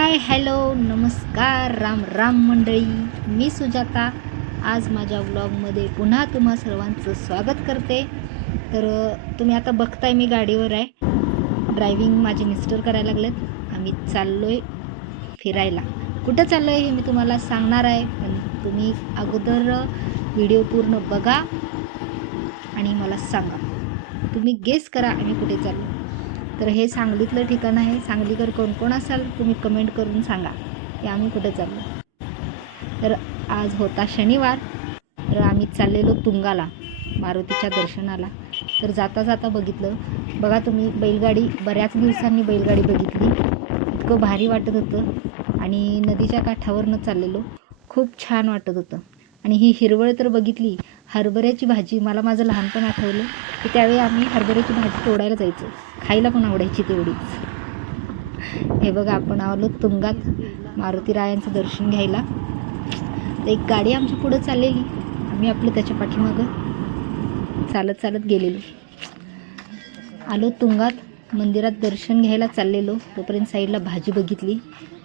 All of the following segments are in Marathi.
हाय हॅलो नमस्कार राम राम मंडळी, मी सुजाता आज माझ्या व्लॉगमध्ये पुन्हा तुम्हा सर्वांचं स्वागत करते। तर तुम्ही आता बघताय मी गाडीवर आहे, ड्रायव्हिंग माझे मिस्टर करायला लागलेत। आम्ही चाललोय फिरायला। कुठं चाललोय हे मी तुम्हाला सांगणार आहे, पण तुम्ही अगोदर व्हिडिओ पूर्ण बघा आणि मला सांगा, तुम्ही गेस करा आम्ही कुठे चाललो। तर हे सांगलीतलं ठिकाण आहे। सांगलीकर कोण कोण असाल तुम्ही कमेंट करून सांगा की आम्ही कुठे चाललो। तर आज होता शनिवार, तर आम्ही चाललेलो तुंगाला मारुतीच्या दर्शनाला। तर जाता जाता बघितलं बघा तुम्ही, बैलगाडी, बऱ्याच दिवसांनी बैलगाडी बघितली, इतकं भारी वाटत होतं। आणि नदीच्या काठावरनं चाललेलो, खूप छान वाटत होतं। आणि ही हिरवळ तर बघितली, हरभऱ्याची भाजी, मला माझं लहानपण आठवलं की त्यावेळी आम्ही हरभऱ्याची भाजी तोडायला जायचो, खायला पण आवडायची तेवढीच। हे बघा आपण आलो तुंगात मारुती रायांचं दर्शन घ्यायला। तर एक गाडी आमच्या पुढं चाललेली, आम्ही आपलं त्याच्या पाठीमागं चालत चालत गेलेलो। आलो तुंगात, मंदिरात दर्शन घ्यायला चाललेलो, तोपर्यंत साईडला भाजी बघितली,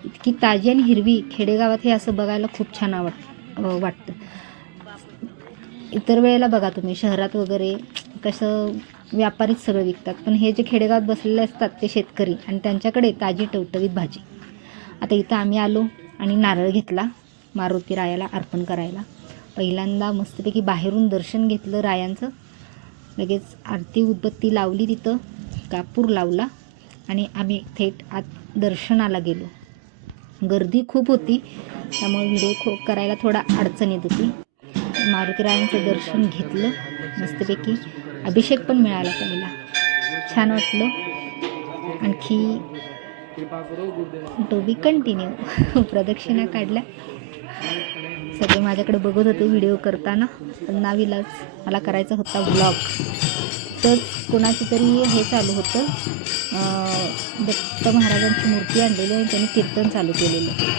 इतकी ताजी आणि हिरवी। खेडेगावात हे असं बघायला खूप छान वाटतं। इतर वेळेला बघा तुम्ही शहरात वगैरे कसं व्यापारीच सगळं विकतात, पण हे जे खेडेगावात बसलेले असतात ते शेतकरी, आणि त्यांच्याकडे ताजी टवटवीत भाजी। आता इथं आम्ही आलो आणि नारळ घेतला मारुती रायाला अर्पण करायला। पहिल्यांदा मस्तपैकी बाहेरून दर्शन घेतलं रायांचं, लगेच आरती उदबत्ती लावली, तिथं कापूर लावला आणि आम्ही थेट आत दर्शनाला गेलो। गर्दी खूप होती, त्यामुळे व्हिडिओ करायला थोडा अडचण येत होती। मारुती रायांचं दर्शन घेतलं मस्तपैकी, अभिषेक पण मिळाला पहिला, छान वाटलं। आणखी टू बी कंटिन्यू प्रदक्षिणा काढल्या। सगळे माझ्याकडे बघत होते व्हिडिओ करताना, पण नाविलाज मला करायचा होता व्लॉग। तर कोणाचं तरी हे चालू होतं, दत्त महाराजांची मूर्ती आणलेली आणि त्यांनी कीर्तन चालू केलेलं।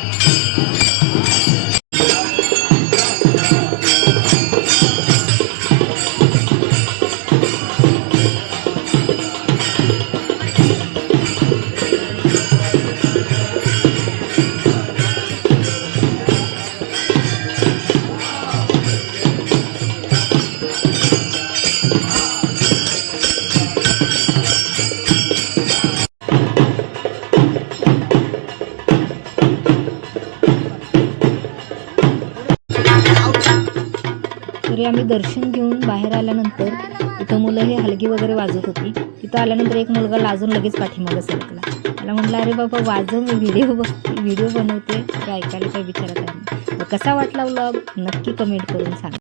तरी आम्ही दर्शन घेऊन बाहेर आल्यानंतर इथं मुलं हे हलगी वगैरे वाजत होती। तिथं आल्यानंतर एक मुलगा लाजून लगेच पाठीमागं सरकला। मला म्हटलं अरे बाबा वाजव, मी व्हिडिओ बनवते, तर ऐकायला काही विचारत आहे। कसा वाटला व्लॉग नक्की कमेंट करून सांगा।